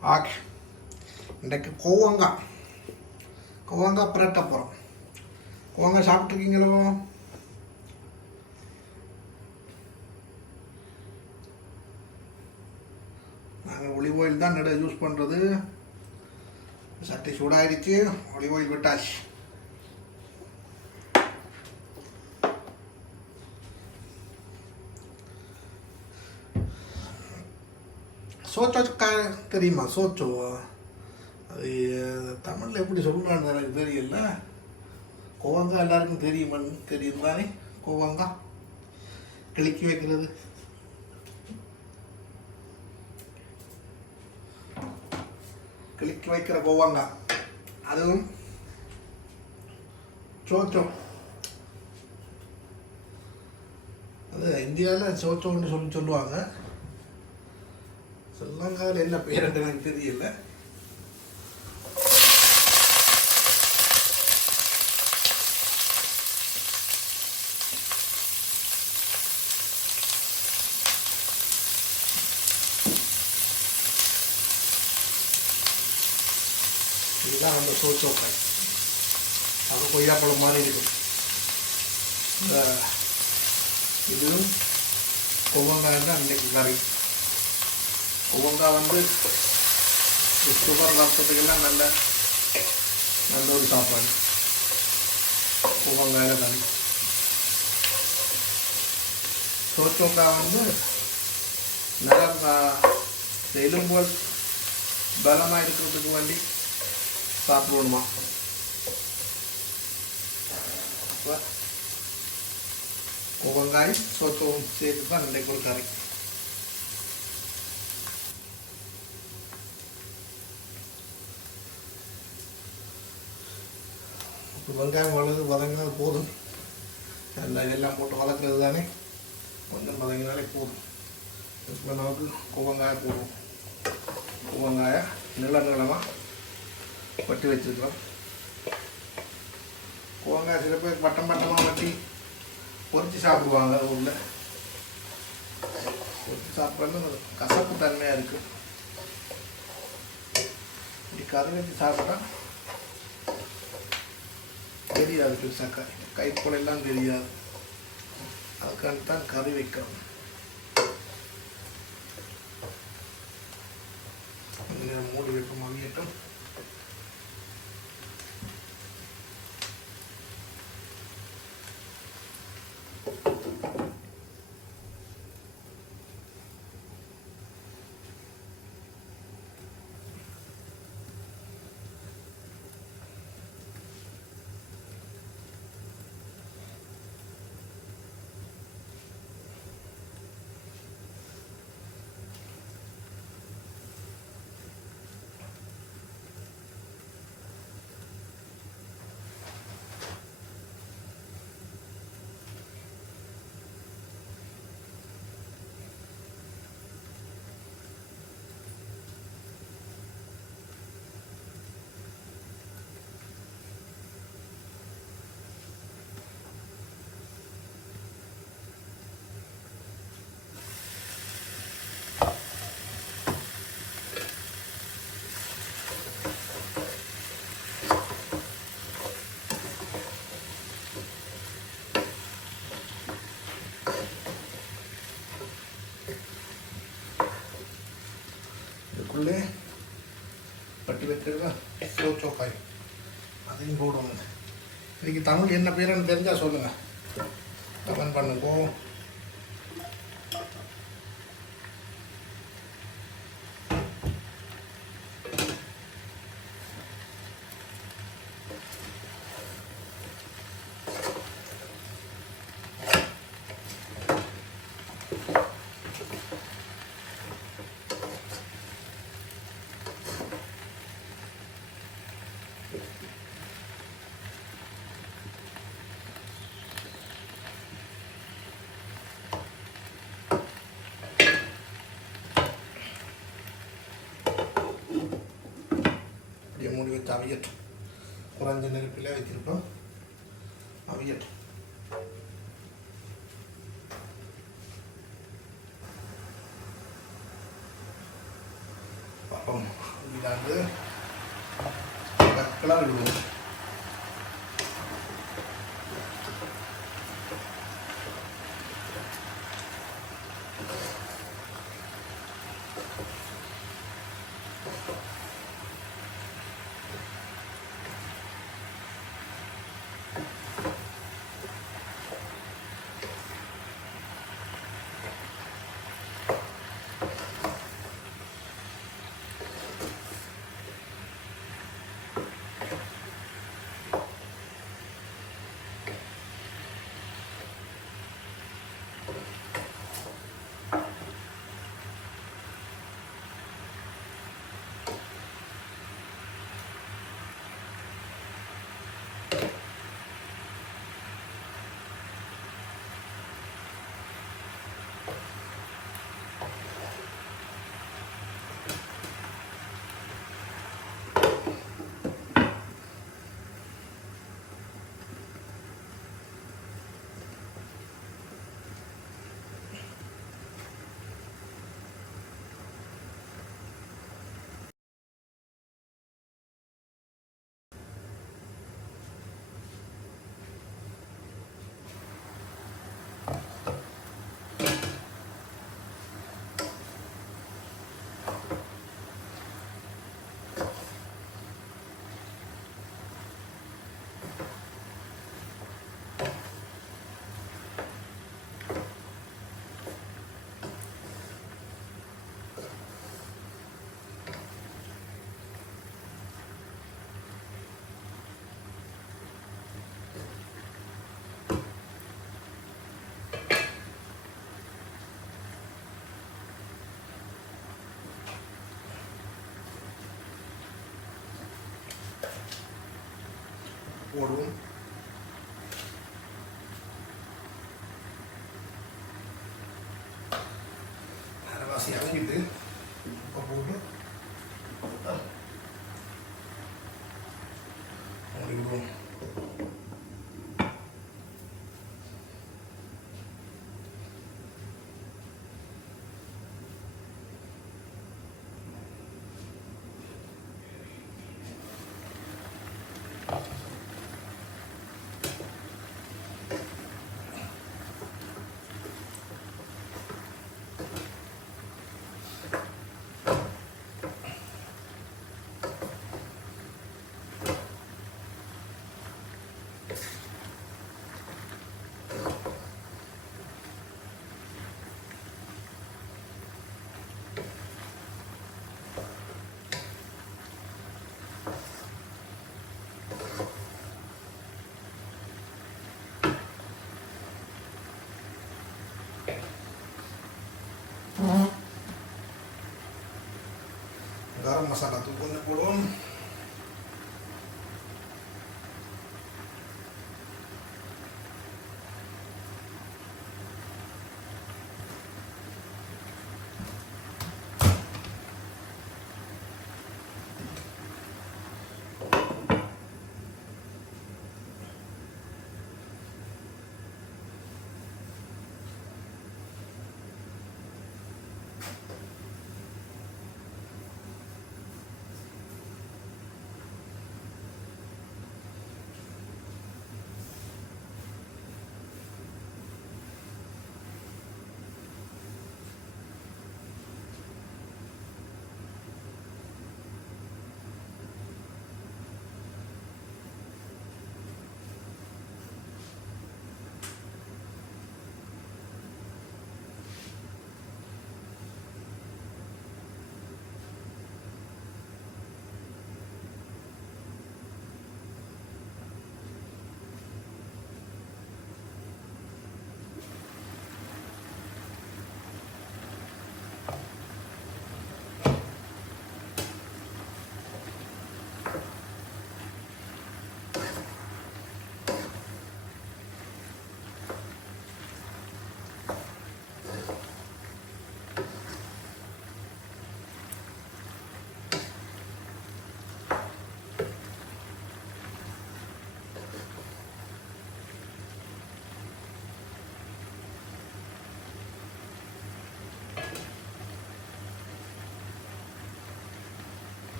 ஆக் இன்றைக்கு கோவங்காய். கோவங்காய் புரட்ட போகிறோம் கோவங்காய் சாப்பிட்ருக்கீங்களோ நாங்கள் ஒலிவ் ஆயில் தான் நட யூஸ் பண்ணுறது சட்டி சூடாகிடுச்சு ஒலிவ் ஆயில் விட்டாச்சு. சோச்சோ தெரியுமா? சோச்சோ அது தமிழில் எப்படி சொல்லணும்னு எனக்கு தெரியல. கோவங்கா எல்லாருக்கும் தெரியுமான்னு தெரியும் தானே கோவங்கா? கிளிக்கி வைக்கிறது. கிளிக்கி வைக்கிற கோவங்கா. அதுவும் சோச்சோ அது இந்தியாவில் சோச்சோன்னு சொல்லி சொல்லுவாங்க. ஸ்ரீலங்காவில் என்ன பேருன்னு எனக்கு தெரியல. இதுதான் அந்த சோச்சோக்காய். அது கொய்யாப்பழம் மாதிரி இருக்கும். இதுவும் கொவங்காய் தான் இன்றைக்கு கறி. கொவங்காய் வந்து சுகர் ரத்தத்துக்கெல்லாம் நல்ல நல்ல ஒரு சாப்பாடு கொவங்காயில கறி சோச்சோக்காய் வந்து நல்லா எலும்போல் பலமாக இருக்கிறதுக்கு வேண்டி சாப்பிடணுமா வெங்காய் சொத்தவும் சேர்த்து தான் இன்றைக்கு ஒரு கறி வெங்காயம் வளர்ந்து வதங்கினா போதும். நல்லா இதெல்லாம் போட்டு வளர்க்குறது தானே. கொஞ்சம் வதங்கினாலே போதும். இப்போ நமக்கு குவங்காயம் போடுவோம். குவங்காய நீள நீளமாக வெட்டி வச்சுருக்கிறோம். குவங்காய் சில பேர் பட்டம் பட்டமாக வெட்டி பொறிச்சு சாப்பிடுவாங்க ஊரில். பொறிச்சு சாப்பிட்றது கசப்பு தன்மையாக இருக்குது இப்படி கதை வச்சு சாப்பிட்டா தெரியாது பெருசாக கைக்குள்ளெல்லாம் தெரியாது. அதுக்காக தான் கறி வைக்கிறோம். வைக்கிறதா சோச்சோக்காய் அதையும் போடுவோம். இன்றைக்கி தமிழ் என்ன பேருன்னு தெரிஞ்சால் சொல்லுங்கள் கமெண்ட் பண்ணுங்க. அவியட்டும். குறைஞ்ச நெருப்பில் வைத்திருப்போம். அவியட்டும். போடுவோம். அரைவாசி இறங்கிட்டு masaratukan na kulon.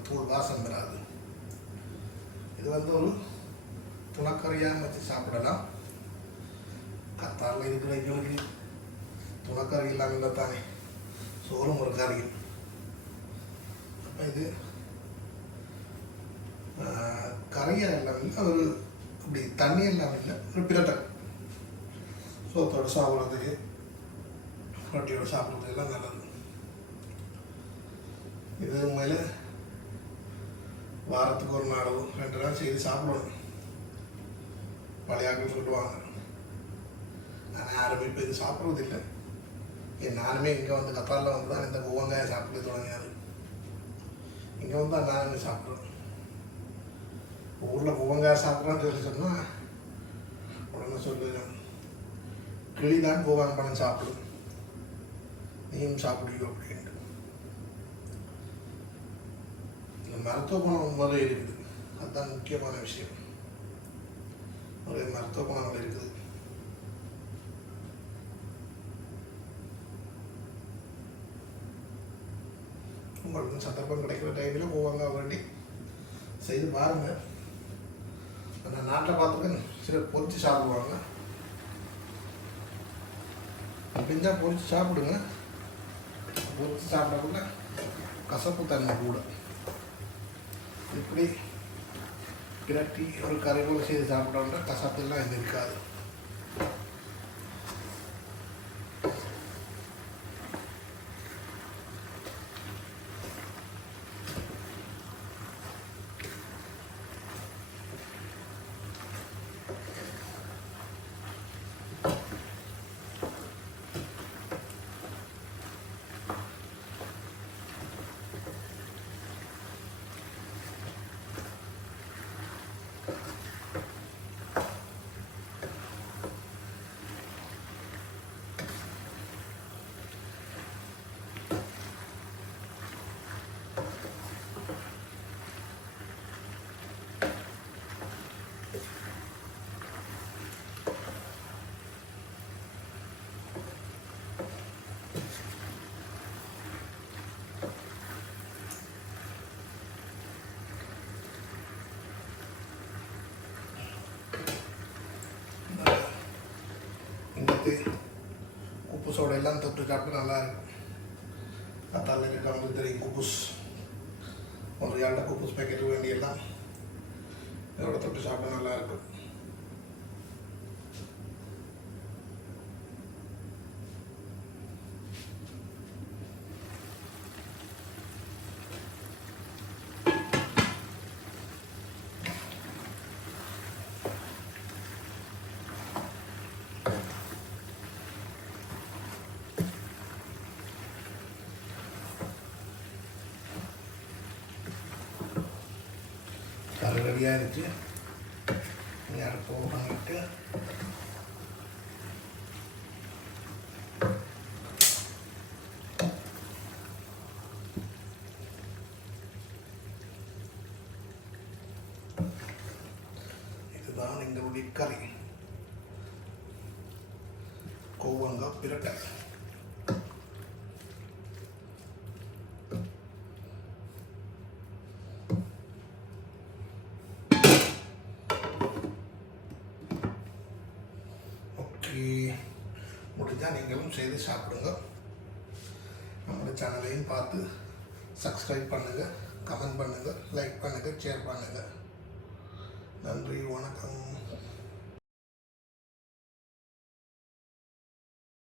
அந்த தூள் வாசம் வராது. இது வந்து ஒரு துணக்கறியாக வச்சு சாப்பிடலாம். கத்தாரில் இருக்கிற எங்களுக்கு துணக்கறி இல்லாமல் இல்லை தானே சோறும் ஒரு கறியும் அப்போ இது ஆஹ், கறியாக இல்லாமல் இல்லை ஒரு இப்படி தண்ணி இல்லாமல் இல்லை ஒரு பிரட்டல் சோத்தோடு சாப்பிட்றதுக்கு ரொட்டியோடு சாப்பிட்றதுக்கு எல்லாம் நல்லது. இது உண்மையில் வாரத்துக்கு ஒரு நாள் ரெண்டு நாள் செய்து சாப்பிடணும். பழையாக்கள் சொல்லுவாங்க. ஆனால் யாருமே இப்போ இது சாப்பிட்றதில்லை. ஏன் நானுமே இங்கே வந்து கத்தாரில் வந்து தான் இந்த பூவங்காயை சாப்பிட தொடங்கினாரு இங்கே வந்து தான் நானுமே சாப்பிட்றேன். ஊரில் பூவங்காய் சாப்பிட்றான்னு சொல்லி சொன்னால் உடனே சொல்லிடும் கிளி தான் பூவாங்க பணம் சாப்பிடும். நீயும் சாப்பிடுவோம் அப்படின்ட்டு இந்த மருத்துவ குணம் முதல்ல இருக்குது. அதுதான் முக்கியமான விஷயம். நிறைய மருத்துவ குணங்கள் இருக்குது. உங்களுக்கு சந்தர்ப்பம் கிடைக்கிற டைமில் போவாங்க வேண்டி செய்து பாருங்க. அந்த நாட்டில் பார்த்துக்க சில பொறிச்சு சாப்பிடுவாங்க. அப்படின்னா பொறிச்சு சாப்பிடுங்க. பொறிச்சு சாப்பிடக்குள்ள கசப்பு தன்மை கூட. இப்படி பிரட்டி ஒரு கறி போல செய்து சாப்பிட்டோம்னா கசப்பெல்லாம் இது இருக்காது. உப்பு எல்லாம் தொட்டு சாப்பிட்டு நல்லா இருக்கும். கத்தால இருக்கவங்களுக்கு தெரியும். குப்பூஸ். ஒரு ஏழை குப்பூஸ் பேக்கெட் வேண்டியெல்லாம் இதோட தொட்டு சாப்பிட நல்லா இருக்கும் கறி ரெடியாக இருந்துச்சு இனி அடுப்பு பண்ணிட்டு இதுதான் எங்களுடைய கறி கோவங்காய் பிரட்டை ஓகே முடிஞ்சால் நீங்களும் செய்து சாப்பிடுங்க. நம்மளோட சேனலையும் பார்த்து சப்ஸ்கிரைப் பண்ணுங்கள் கமெண்ட் பண்ணுங்கள் லைக் பண்ணுங்கள் ஷேர் பண்ணுங்கள் நன்றி வணக்கம்.